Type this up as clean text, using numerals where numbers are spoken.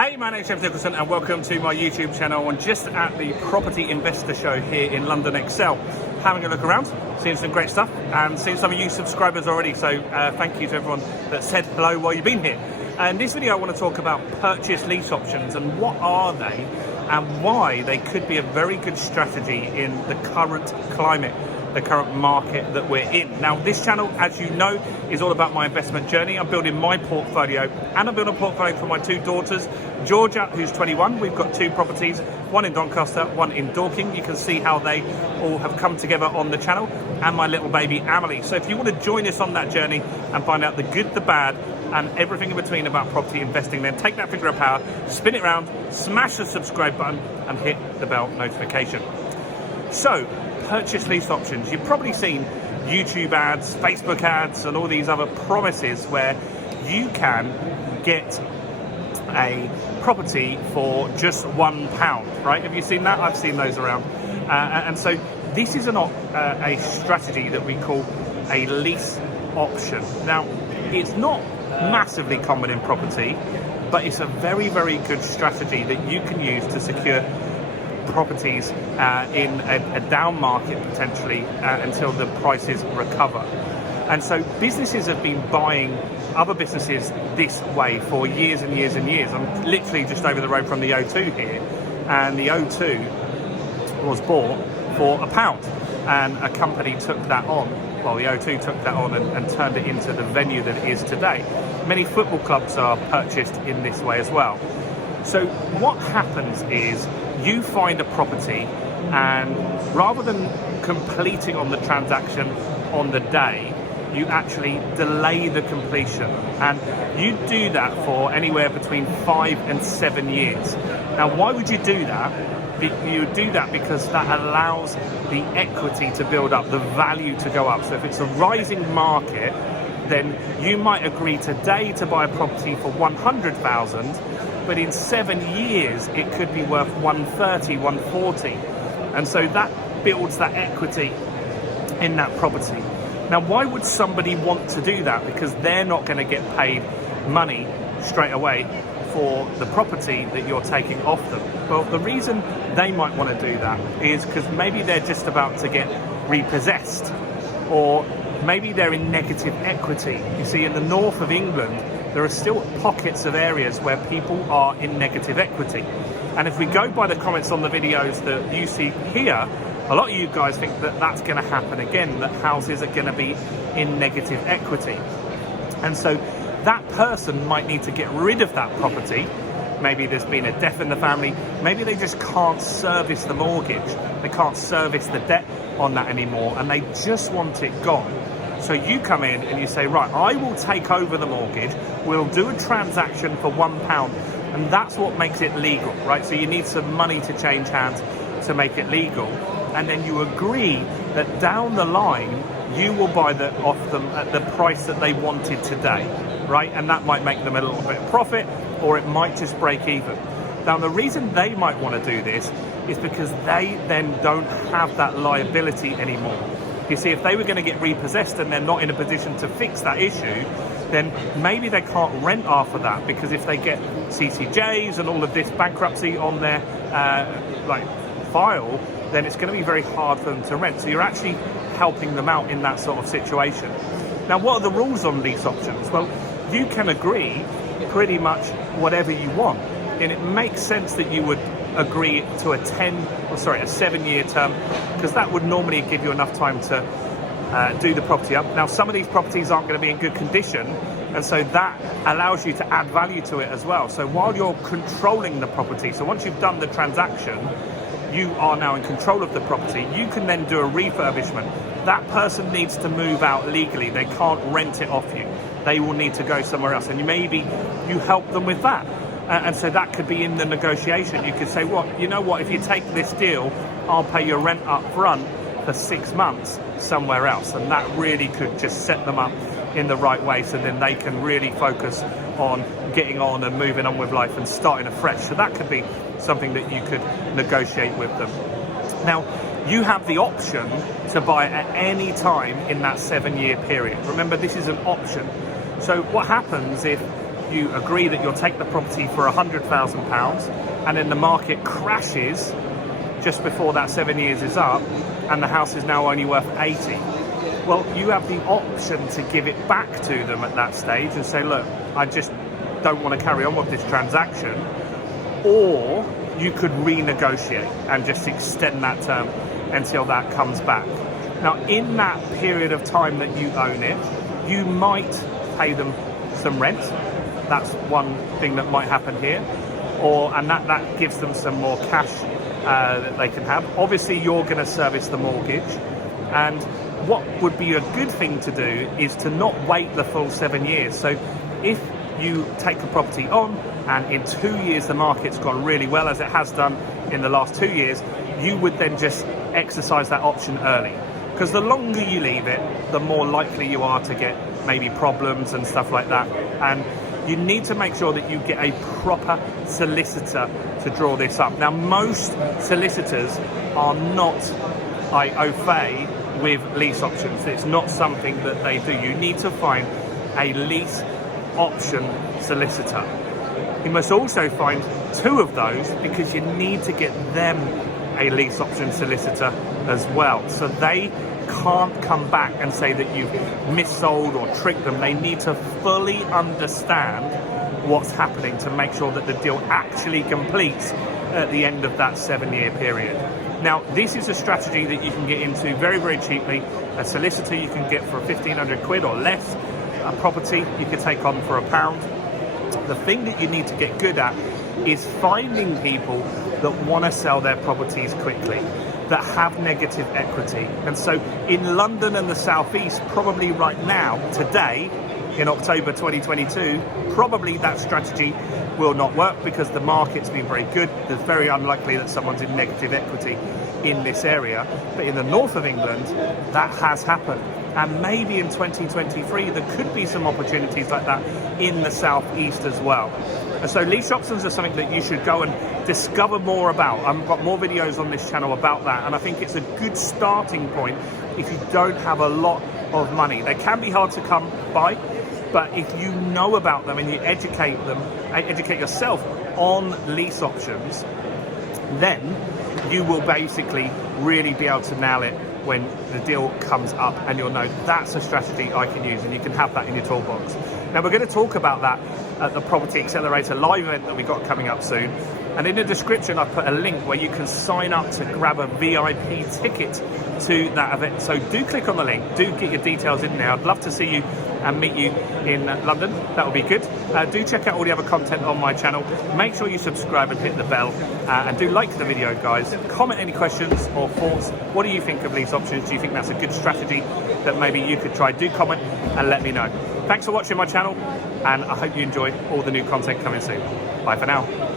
Hey, my name's Nicholson and welcome to my YouTube channel. I'm just at the Property Investor Show here in London Excel, having a look around, seeing some great stuff and seeing some of you subscribers already, so thank you to everyone that said hello while you've been here. And this video I want to talk about purchase lease options and what are they and why they could be a very good strategy in the current climate, the current market that we're in. Now, this channel, as you know, is all about my investment journey. I'm building my portfolio and I'm building a portfolio for my two daughters, Georgia, who's 21. We've got two properties, one in Doncaster, one in Dorking. You can see how they all have come together on the channel, and my little baby, Emily. So if you want to join us on that journey and find out the good, the bad, and everything in between about property investing, then take that finger of power, spin it around, smash the subscribe button, and hit the bell notification. So, purchase lease options. You've probably seen YouTube ads, Facebook ads, and all these other promises where you can get a property for just £1, right? Have you seen that? I've seen those around. And so this is a strategy that we call a lease option. Now, it's not massively common in property, but it's a very, very good strategy that you can use to secure properties in a down market potentially until the prices recover. And so businesses have been buying other businesses this way for years and years and years. I'm literally just over the road from the O2 here, and the O2 was bought for £1, and a company took that on. Well, the O2 took that on and turned it into the venue that it is today. Many football clubs are purchased in this way as well. So what happens is you find a property, and rather than completing on the transaction on the day, you actually delay the completion, and you do that for anywhere between 5 and 7 years. Now, why would you do that? You do that because that allows the equity to build up, the value to go up. So if it's a rising market, then you might agree today to buy a property for 100,000, but in 7 years it could be worth 130, 140. And so that builds that equity in that property. Now, why would somebody want to do that? Because they're not going to get paid money straight away for the property that you're taking off them. Well, the reason they might want to do that is because maybe they're just about to get repossessed, or maybe they're in negative equity. You see, in the north of England, there are still pockets of areas where people are in negative equity. And if we go by the comments on the videos that you see here, a lot of you guys think that that's going to happen again, that houses are going to be in negative equity. And so that person might need to get rid of that property. Maybe there's been a death in the family. Maybe they just can't service the mortgage. They can't service the debt on that anymore, and they just want it gone. So you come in and you say, right, I will take over the mortgage. We'll do a transaction for £1. And that's what makes it legal, right? So you need some money to change hands to make it legal. And then you agree that down the line, you will buy off them at the price that they wanted today, right? And that might make them a little bit of profit, or it might just break even. Now, the reason they might want to do this is because they then don't have that liability anymore. You see, if they were going to get repossessed and they're not in a position to fix that issue, then maybe they can't rent after that, because if they get CCJs and all of this bankruptcy on their file, then it's going to be very hard for them to rent. So you're actually helping them out in that sort of situation. Now, what are the rules on lease options? Well, you can agree pretty much whatever you want, and it makes sense that you would agree to a 7-year term, because that would normally give you enough time to do the property up. Now, some of these properties aren't going to be in good condition, and so that allows you to add value to it as well. So while you're controlling the property, so once you've done the transaction, you are now in control of the property. You can then do a refurbishment. That person needs to move out legally. They can't rent it off you. They will need to go somewhere else, and you help them with that. And so that could be in the negotiation. You could say, well, you know what, if you take this deal, I'll pay your rent up front for 6 months somewhere else. And that really could just set them up in the right way, so then they can really focus on getting on and moving on with life and starting afresh. So that could be something that you could negotiate with them. Now, you have the option to buy at any time in that 7-year period. Remember, this is an option. So what happens if you agree that you'll take the property for £100,000 and then the market crashes just before that 7 years is up and the house is now only worth 80. Well, you have the option to give it back to them at that stage and say, look, I just don't want to carry on with this transaction. Or you could renegotiate and just extend that term until that comes back. Now, in that period of time that you own it, you might pay them some rent. That's one thing that might happen here. And that gives them some more cash that they can have. Obviously, you're going to service the mortgage. And what would be a good thing to do is to not wait the full 7 years. So if you take a property on and in 2 years the market's gone really well, as it has done in the last 2 years, you would then just exercise that option early. Because the longer you leave it, the more likely you are to get maybe problems and stuff like that. And you need to make sure that you get a proper solicitor to draw this up. Now, most solicitors are not au fait with lease options. It's not something that they do. You need to find a lease option solicitor. You must also find 2 of those because you need to get them a lease option solicitor as well. So they can't come back and say that you've missold or tricked them. They need to fully understand what's happening to make sure that the deal actually completes at the end of that 7-year period. Now, this is a strategy that you can get into very, very cheaply. A solicitor you can get for 1,500 quid or less. A property you can take on for £1. The thing that you need to get good at is finding people that want to sell their properties quickly, that have negative equity. And so in London and the Southeast, probably right now, today, in October 2022, probably that strategy will not work because the market's been very good. It's very unlikely that someone's in negative equity in this area. But in the north of England, that has happened. And maybe in 2023, there could be some opportunities like that in the southeast as well. And so lease options are something that you should go and discover more about. I've got more videos on this channel about that. And I think it's a good starting point if you don't have a lot of money. They can be hard to come by, but if you know about them and you educate yourself on lease options, then you will basically really be able to nail it when the deal comes up, and you'll know that's a strategy I can use, and you can have that in your toolbox. Now, we're going to talk about that at the Property Accelerator live event that we've got coming up soon. And in the description, I've put a link where you can sign up to grab a VIP ticket to that event. So do click on the link, do get your details in there. I'd love to see you and meet you in London. That would be good. Do check out all the other content on my channel. Make sure you subscribe and hit the bell. And do like the video, guys. Comment any questions or thoughts. What do you think of lease options? Do you think that's a good strategy that maybe you could try? Do comment and let me know. Thanks for watching my channel, and I hope you enjoy all the new content coming soon. Bye for now.